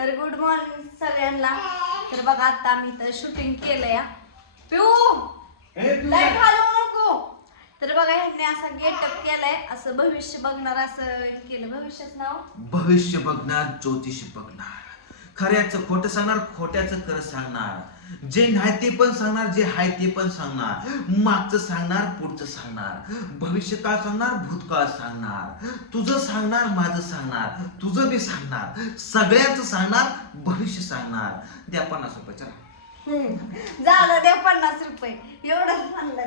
तर good morning सगळ्यांना. तर बघा आता आम्ही तर शूटिंग केलंय हा. पिऊ! लाइट घालू नको. तर बघा ह्यांनी असा गेटअप केलाय. असं भविष्य बघणार असं केलं. भविष्याच नाव? भविष्य बघणार ज्योतिषी बघणार. खऱ्याचं खोटं सांगणार खोट्याचं खरं सांगणार. जे नाही ते पण सांगणार जे आहे ते पण सांगणार. मागचं सांगणार पुढचं सांगणार. भविष्यकाळ सांगणार भूतकाळ सांगणार. तुझं सांगणार माझं सांगणार. तुझं बी सांगणार. सगळ्यांचं सांगणार भविष्य सांगणार. द्या पन्नास रुपये चला. झालं द्या पन्नास रुपये. एवढंच म्हणलं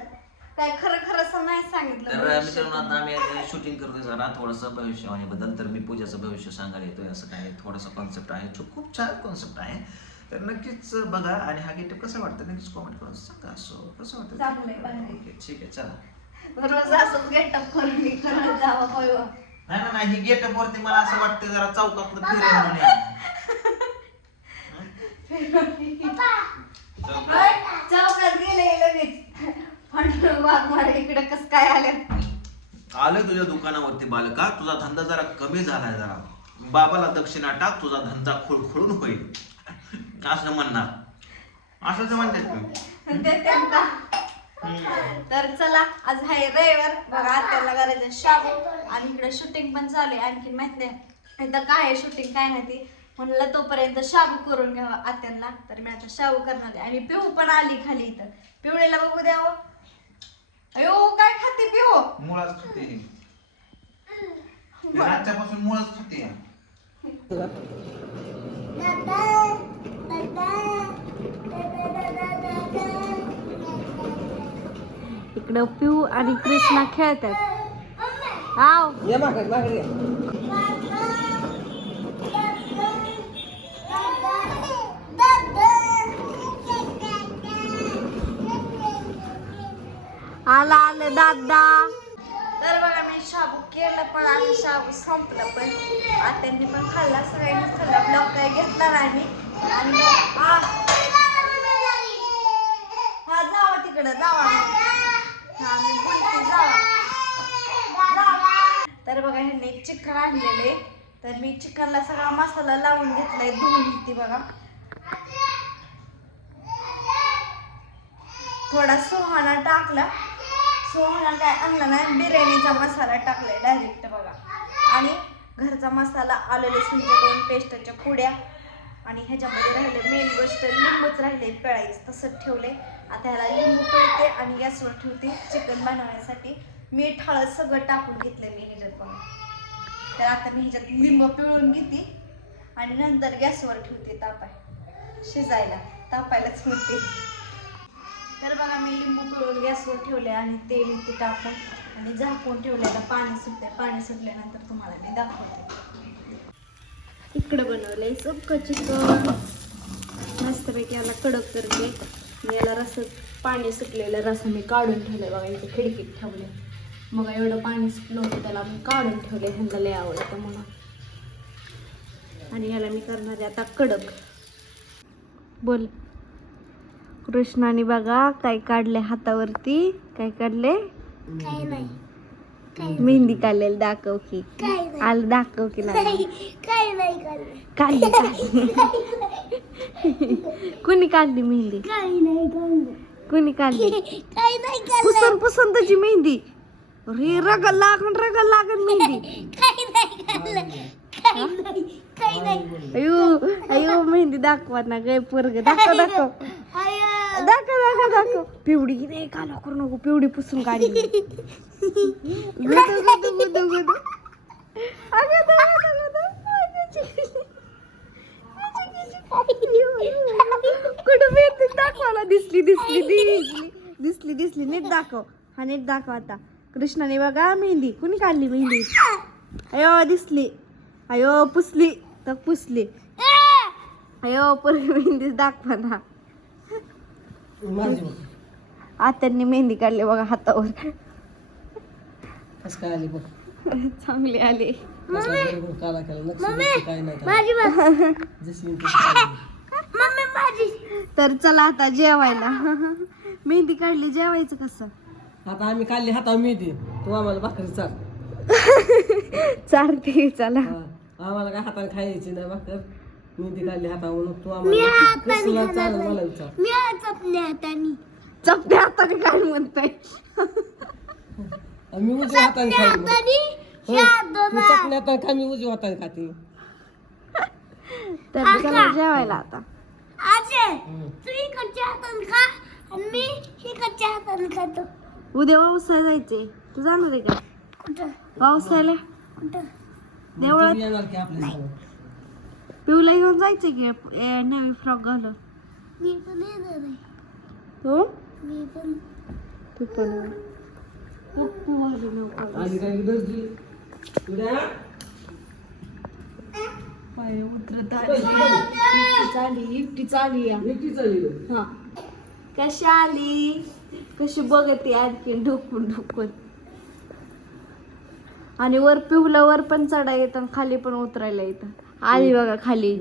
काय खरं खरं असं नाही सांगितलं. तर आता आम्ही शूटिंग करतोय जरा. थोडंसं भविष्यवाणीबद्दल तर मी पूजाचं भविष्य सांगायला येतोय. असं काय थोडासा कॉन्सेप्ट आहे. जो खूप छान कॉन्सेप्ट आहे. तर नक्कीच बघा आणि हा गेटअप कसं वाटतं नक्कीच कॉमेंट करून सांगा. सो कसं वाटतं. ओके ठीक आहे चला. रोज असंच गेटअप करून मी करत जावं होय. नाही ना नाही ही गेटअप वरती मला असं वाटतं जरा चौकात चौकात. गेले लगेच. वाघ मारे इकडे कस काय आले? आलं तुझ्या दुकानावरती बालका. तुझा धंदा जरा कमी झालाय जरा. बाबाला दक्षिणा टाक तुझा धंदा खुळखुळून होईल. असं म्हणणार? असंच म्हणतात का? ते त्यांना. तर चला आज आहे रविवार. बघा आत्याला करायचं शाबू आणि इकडे शूटिंग पण चालू आहे. आणखी माहीत नाही इथं काय आहे शूटिंग काय नाही ती. म्हणलं तोपर्यंत शाबू करून घ्यावा आत्यांना. तर मी आता शाबू करणार आहे. आणि पिऊ पण आली खाली इथं. पिवळीला बघू द्यावं. अयो काय खाते पिऊ? मुळाच खाते ही. ती रातच्यापासून मुळाच खाते इकडं पिऊ आणि कृष्णा खेळतात. आव. आला आलं दादा. तर बघा मी शाबू केलं पण आणि शाबू संपलं पण. आत्यांनी पण खाल्ला सगळ्यांनीच खाल्ला. ब्लॉक काय घेतला नाही. हा. जावा तिकडं जावा. हा मी बोलते जावा. तर बघा ह्यांनी एक चिकन आणलेले. तर मी चिकनला सगळा मसाला लावून घेतलाय धुवून घेते बघा. थोडा सोहाना टाकला. सोहाना काय आणला नाही बिर्याणीचा मसाला टाकलाय डायरेक्ट बघा. आणि घरचा मसाला आलं लसूणच्या दोन पेस्टच्या पुड्या. आणि ह्याच्यामध्ये राहिले मेन गोष्ट लिंबूच राहिले पिळायचं तसंच ठेवले आता ह्याला लिंबू पिळते आणि गॅसवर ठेवते चिकन बनवण्यासाठी. मीठ हळद सगळं टाकून घेतलं मी ह्याच्यात पण तर आता मी ह्याच्यात लिंब पिळून घेते आणि नंतर गॅसवर ठेवते तापाय. शिजायला. तापायलाच म्हणते. तर बघा मी लिंबू पिळून गॅसवर ठेवले आणि तेल ते टाकून आणि झाकून ठेवले. आता पाणी सुटते पाणी सुटल्यानंतर तुम्हाला मी दाखवते. कडक बनवलंय. सुक्क चिकन मस्तपैकी याला कडक करते. आणि याला रस पाणी सुटलेलं रस मी काढून ठेवलं बघा इथे खिडकीत ठेवले मग एवढं पाणी सुटलं होतं त्याला मी काढून ठेवले ह्यांना लय आवडतं म्हणून. आणि याला मी करणार आहे आता कडक. बोल. कृष्णाने बघा काय काढले हातावरती? काय काढले मेहंदी काढलेली दाखव की. आलं दाखव की नाही काढली कुणी काढली मेहंदी? कुणी काढली? पुसून पुसून त्याची मेहंदी. अरे रग लागण रग लागण मेहंदी. अयो अयो मेहंदी दाखवा ना गे पोरग. दाखव दाखव. दाखव दाखव दाखव. पिवडी नाही काला करू नको पिवडी पुसून दा, कुठं मेहंदी दाखवायला दिसली दिसली दिसली. दिसली दिसली. नीट दाखव. हा नीट दाखव आता. कृष्णाने बघा मेहंदी. कुणी काढली मेहंदी? अयो दिसली. अयो पुसली. तर पुसली. अयो पूर्वी मेहंदी. दाखवा ना. आत्यांनी मेहंदी काढली बघा हातावर. कसं काय आली बघ. चांगली आली. काला केला. जशी. तर चला आता जेवायला. मेहंदी काढली जेवायचं कसं? आता आम्ही काढली हातावर मिळते तू आम्हाला भाकरी चाल चालते चला. आम्हाला काय हाताने खायची नाही भाकर? मेहंदी काढली तू आम्हाला कसला मला विचार मी आज आपल्या हाताने हाताने काय म्हणताय? मी उजव्या हाताने मग. हाताने? हो, हाताने खा मी उजव्या हाताने खाते. तर चला जेवायला आता. आजे हम्म. तू इकडच्या हाताने खा आणि मी इकडच्या हाताने खातो. उद्या पावसाला जायचे तू जाणार आहे का? कुठं? पावसाला कुठं? देवळात तुम्ही येणार की आपल्या संग? पिऊला घेऊन जायचं की? ए, नवी फ्रॉक घालून. मी पण येणार आहे. हो? मी पण. तू पण पप्पू काय पाय उतरत आली एकटीच आली एकटीच आली या. एकटी चालली हा. कशी आली? कशी बघते आणखी ढोकून ढोकून. आणि वर पिवलं वर पण चढा येतं आणि खाली पण उतरायला येतं. आली बघा खाली.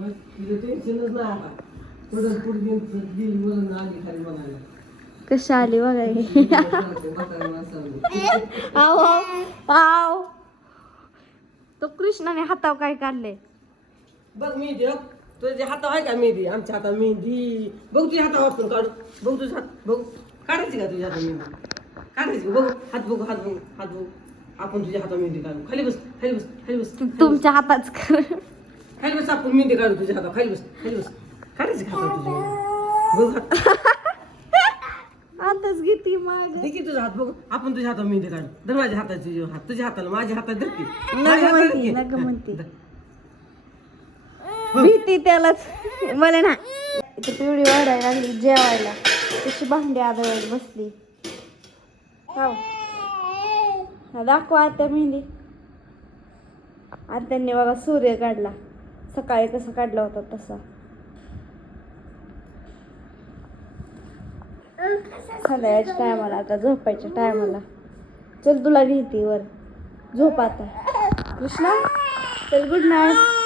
कशी आली बघा. आव आव, तो कृष्णाने हातावर काय काढले बघ मेहंदी बघ. तुझ्या हातावर आहे का मेहंदी? आमच्या हातात मेहंदी. बघ तुझ्या हातावर हात काढ. बघ तुझ्या हात बघ. काढायची का तुझ्या हातात मेहंदी? काढायची? बघ हात बघ हात बघ हात बघ. आपण तुझ्या हातात मेहंदी काढू. खाली बस खाली बस खाली बस खाली बस. तुमच्या हाताच कर. खाली बस आपण मेहंदी काढू तुझ्या हातावर खाली बस खाली बस काढायची हातावर तुझ्या मेहंदी? बघ हात हातच घेते माग दे की तुझा हात बघ आपण तुझ्या हातावर मेहंदी काढू धर माझ्या हातात तुझ्या हात तुझ्या हाताला माझ्या हातात धर की नग माझ्या हातात धर म्हणती की. नग म्हणती धर. भीती त्यालाच मला ना इथे पिवळी वाढायला लागली जेवायला तशी भांडी आदळत बसली हाव. हा, दाखवा आता मेहंदी आणि त्यांनी बघा सूर्य काढला सकाळी कसं काढला होता तसा. संध्याकाळच्या टायमाला आता झोपायच्या टायमाला. चल तुला घेते वर. झोप आता. कृष्णा चल गुड नाईट.